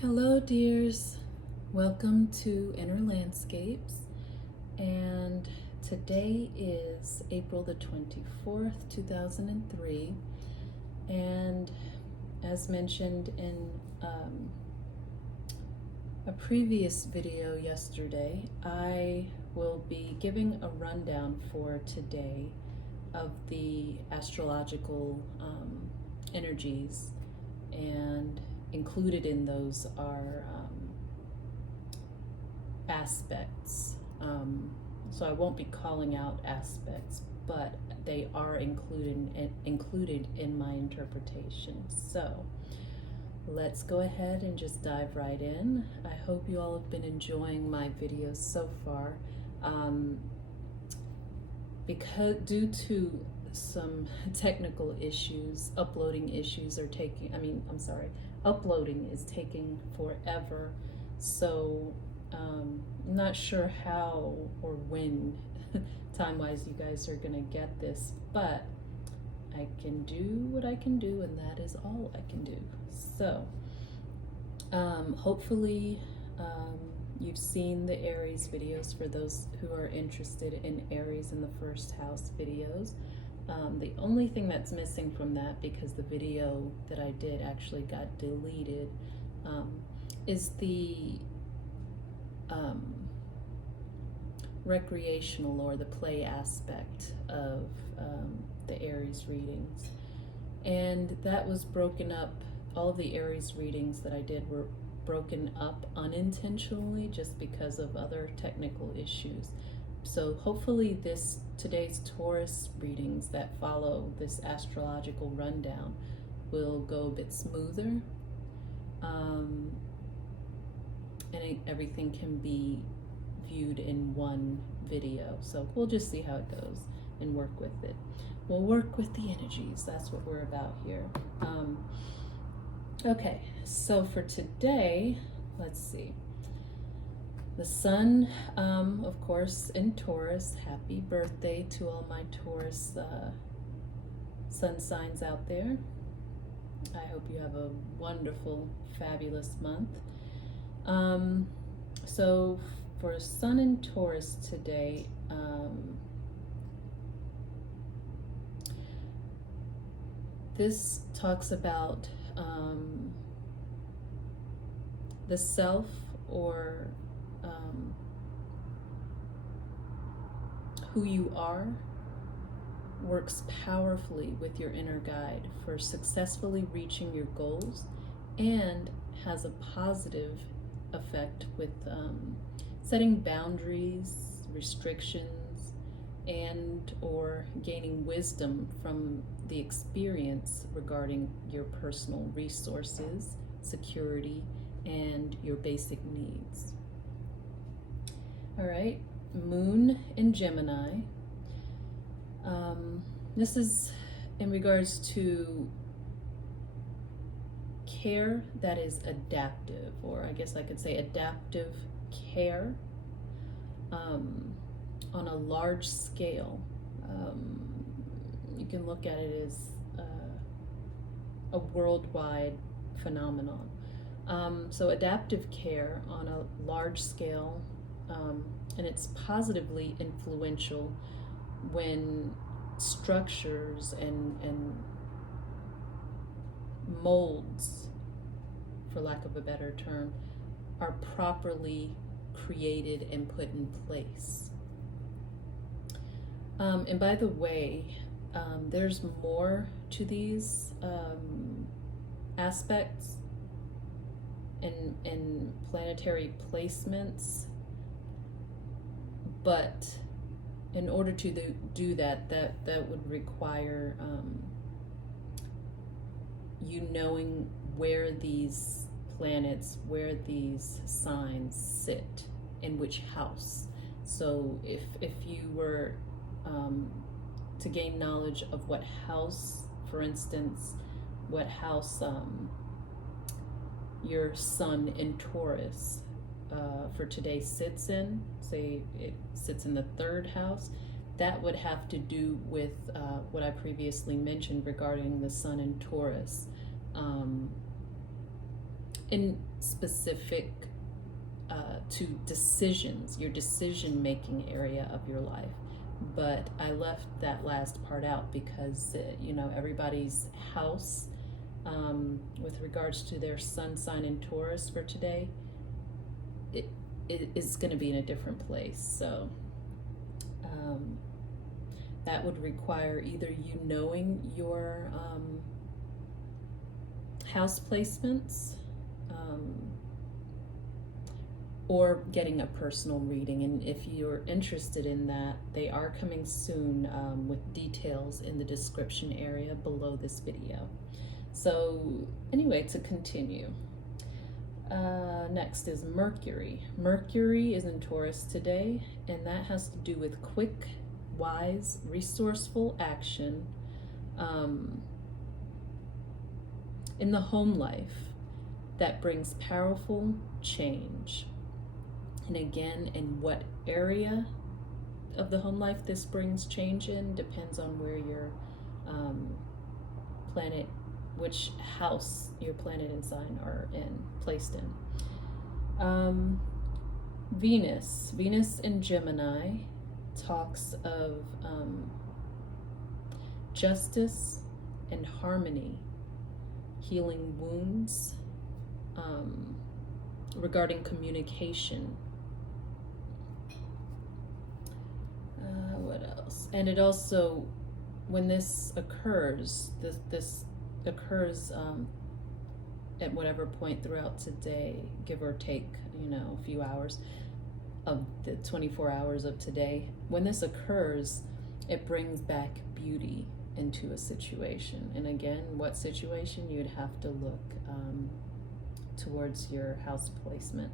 Hello, dears. Welcome to Inner Landscapes. And today is April the 24th, 2003. And as mentioned in a previous video yesterday, I will be giving a rundown for today of the astrological energies, and included in those are aspects. So I won't be calling out aspects, but they are included in my interpretation. So let's go ahead and just dive right in. I hope you all have been enjoying my videos so far. Because due to some technical issues, uploading is taking forever. So I'm not sure how or when time-wise you guys are gonna get this, but I can do what I can do, and that is all I can do. So hopefully you've seen the Aries videos for those who are interested in Aries in the first house videos. The only thing that's missing from that, because the video that I did actually got deleted, is the recreational or the play aspect of the Aries readings. And that was broken up. All of the Aries readings that I did were broken up unintentionally just because of other technical issues. So hopefully today's Taurus readings that follow this astrological rundown will go a bit smoother, and everything can be viewed in one video. So we'll just see how it goes and work with it. We'll work with the energies. That's what we're about here. Okay, so for today, let's see. The sun, of course, in Taurus. Happy birthday to all my Taurus sun signs out there. I hope you have a wonderful, fabulous month. So for sun in Taurus today, this talks about the self, or who you are, works powerfully with your inner guide for successfully reaching your goals, and has a positive effect with setting boundaries, restrictions, and or gaining wisdom from the experience regarding your personal resources, security, and your basic needs. All right, moon in Gemini. This is in regards to care that is adaptive, or I guess I could say adaptive care on a large scale. You can look at it as a worldwide phenomenon. So adaptive care on a large scale, and it's positively influential when structures and molds, for lack of a better term, are properly created and put in place. And by the way, there's more to these aspects and planetary placements, but in order to do that would require you knowing where these planets, where these signs sit, in which house. So if you were to gain knowledge of what house, for instance, what house your sun in Taurus for today sits in, say it sits in the third house, that would have to do with what I previously mentioned regarding the sun in Taurus. specific to decisions, your decision-making area of your life. But I left that last part out because, everybody's house, with regards to their sun sign in Taurus for today, it is going to be in a different place. So that would require either you knowing your house placements, or getting a personal reading. And if you're interested in that, they are coming soon, with details in the description area below this video. So anyway, to continue, next is Mercury. Mercury is in Taurus today, and that has to do with quick, wise, resourceful action in the home life that brings powerful change. And again, in what area of the home life this brings change in depends on where your planet, which house your planet and sign are placed in. Venus in Gemini talks of justice and harmony, healing wounds, regarding communication. What else? And it also, when this occurs, this occurs at whatever point throughout today, give or take, a few hours of the 24 hours of today. When this occurs, it brings back beauty into a situation. And again, what situation? You'd have to look towards your house placement.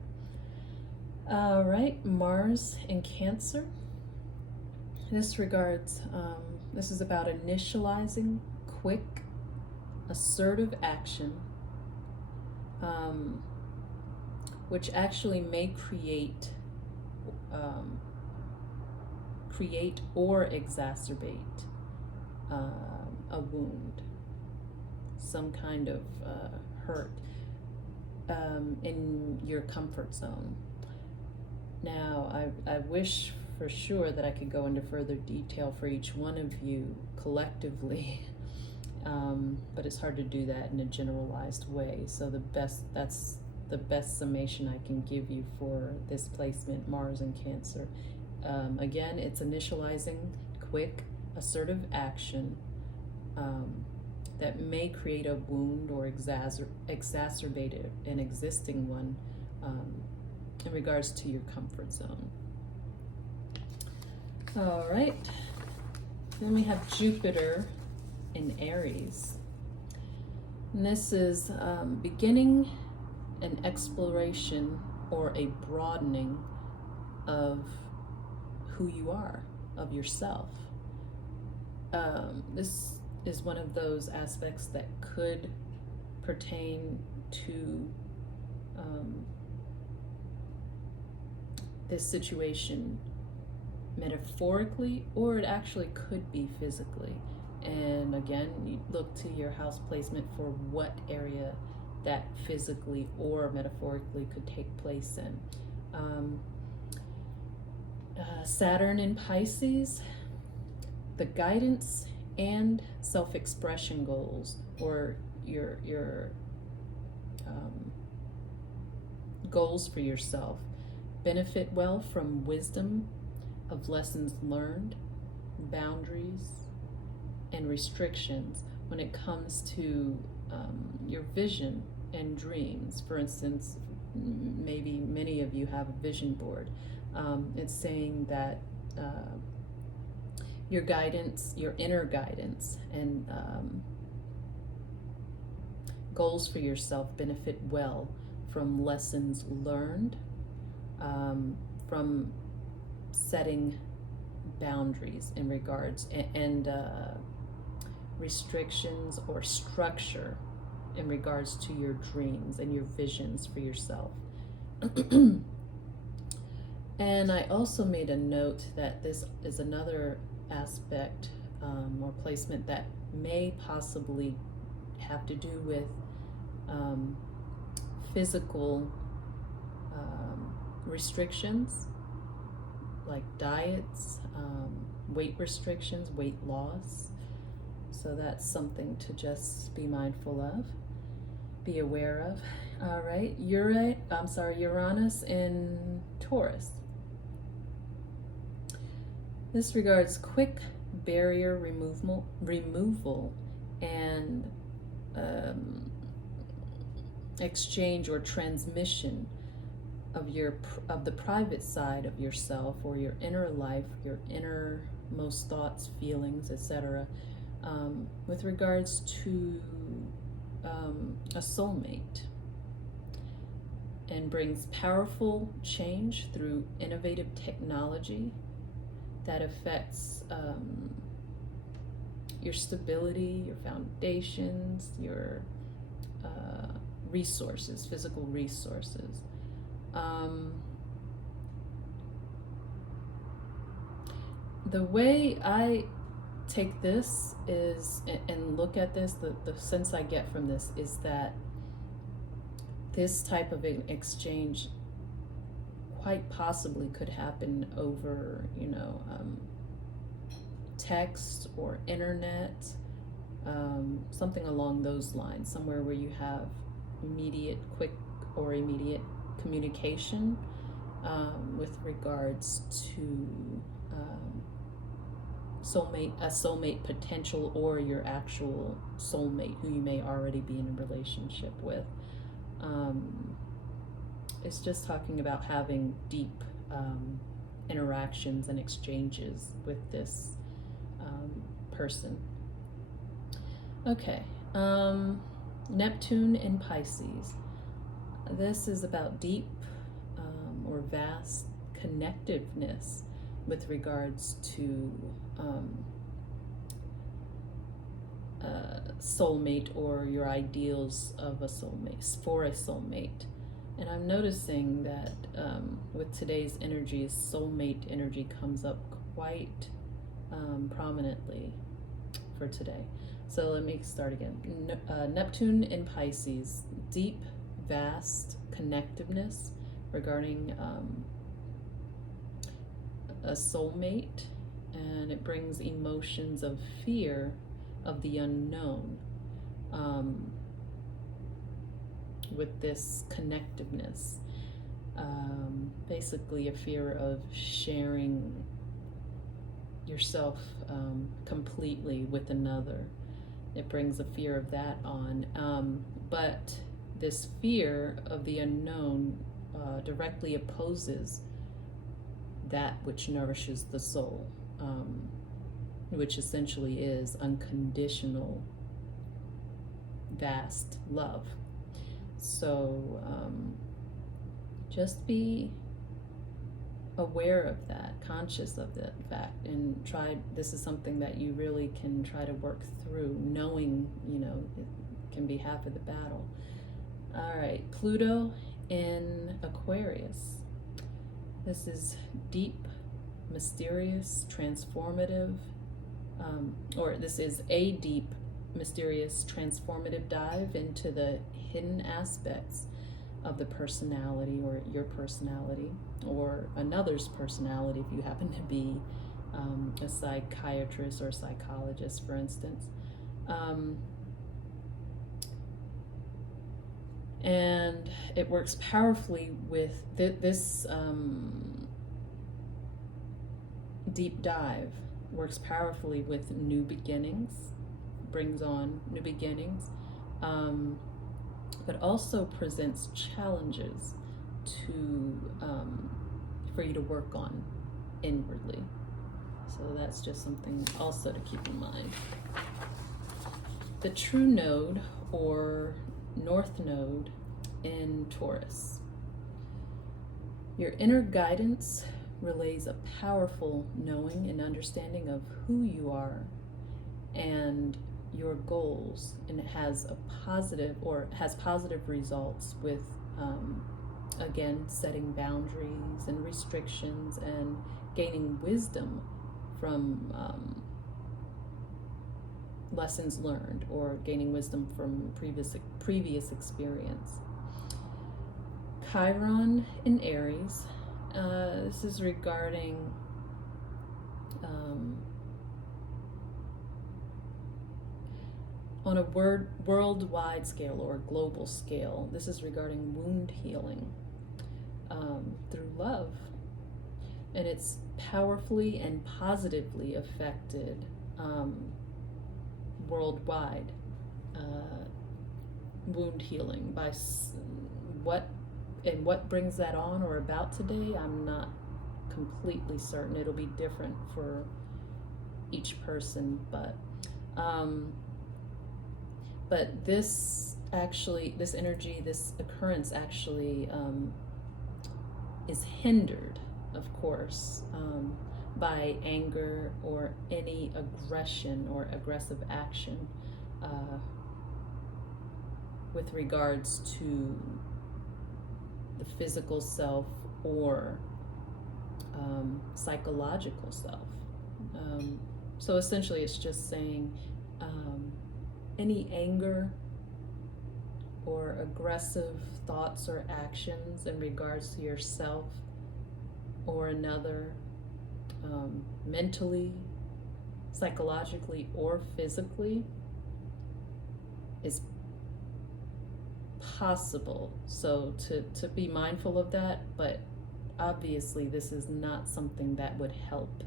All right, Mars in Cancer. This regards, this is about initializing quick, assertive action, which actually may create or exacerbate a wound, some kind of hurt in your comfort zone. Now, I wish for sure that I could go into further detail for each one of you collectively, but it's hard to do that in a generalized way. So that's the best summation I can give you for this placement, Mars in Cancer. Again, it's initializing quick, assertive action that may create a wound or exacerbate an existing one in regards to your comfort zone. All right, then we have Jupiter in Aries. And this is beginning an exploration or a broadening of who you are, of yourself. This is one of those aspects that could pertain to this situation metaphorically, or it actually could be physically. And again, you look to your house placement for what area that physically or metaphorically could take place in. Saturn in Pisces, the guidance and self-expression goals, or your goals for yourself, benefit well from wisdom of lessons learned, boundaries, and restrictions when it comes to your vision and dreams. For instance, maybe many of you have a vision board. It's saying that your guidance, your inner guidance, and goals for yourself benefit well from lessons learned, from setting boundaries in regards and restrictions or structure in regards to your dreams and your visions for yourself. And I also made a note that this is another aspect or placement that may possibly have to do with physical restrictions like diets, weight restrictions, weight loss. So that's something to just be mindful of, be aware of. All right, Uranus in Taurus. This regards quick barrier removal and exchange or transmission of the private side of yourself, or your inner life, your innermost thoughts, feelings, etc., with regards to a soulmate, and brings powerful change through innovative technology that affects your stability, your foundations, your resources, physical resources. The way I take this is, and look at this, the sense I get from this is that this type of an exchange quite possibly could happen over, text or internet, something along those lines, somewhere where you have quick communication with regards to a soulmate potential, or your actual soulmate who you may already be in a relationship with. It's just talking about having deep interactions and exchanges with this person. Okay, Neptune in Pisces. This is about deep or vast connectiveness with regards to soulmate, or your ideals of a soulmate, for a soulmate. And I'm noticing that with today's energies, soulmate energy comes up quite prominently for today. So let me start again. Neptune in Pisces, deep, vast connectiveness regarding a soulmate, and it brings emotions of fear of the unknown with this connectiveness. Basically a fear of sharing yourself completely with another. It brings a fear of that on. But this fear of the unknown directly opposes that which nourishes the soul, which essentially is unconditional, vast love. So just be aware of that, conscious of that fact, and this is something that you really can try to work through, knowing, it can be half of the battle. All right, Pluto in Aquarius. This is deep, mysterious, transformative, this is a deep, mysterious, transformative dive into the hidden aspects of the personality, or your personality, or another's personality if you happen to be a psychiatrist or psychologist, for instance. And it works powerfully with this deep dive, works powerfully with new beginnings, brings on new beginnings, but also presents challenges for you to work on inwardly. So that's just something also to keep in mind. The true node, or North Node in Taurus. Your inner guidance relays a powerful knowing and understanding of who you are and your goals, and it has positive results with again, setting boundaries and restrictions, and gaining wisdom from lessons learned, or gaining wisdom from previous experience. Chiron in Aries. This is regarding on a worldwide scale or global scale. This is regarding wound healing through love. And it's powerfully and positively affected worldwide wound healing by what brings that on or about today. I'm not completely certain. It'll be different for each person, but this energy, this occurrence actually is hindered, of course, by anger or any aggression or aggressive action with regards to the physical self or psychological self. So essentially it's just saying any anger or aggressive thoughts or actions in regards to yourself or another, mentally, psychologically, or physically, is possible. So to be mindful of that, but obviously this is not something that would help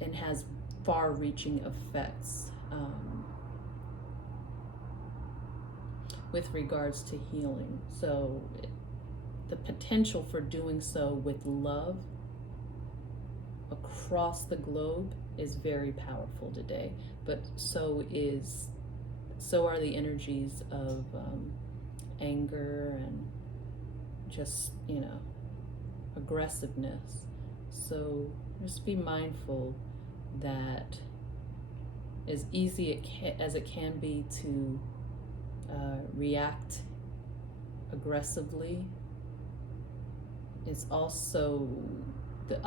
and has far-reaching effects with regards to healing. So the potential for doing so with love across the globe is very powerful today, but so are the energies of anger and just, aggressiveness. So just be mindful that as easy as it can be to react aggressively, is also the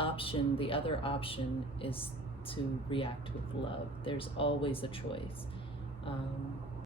other option is to react with love. There's always a choice.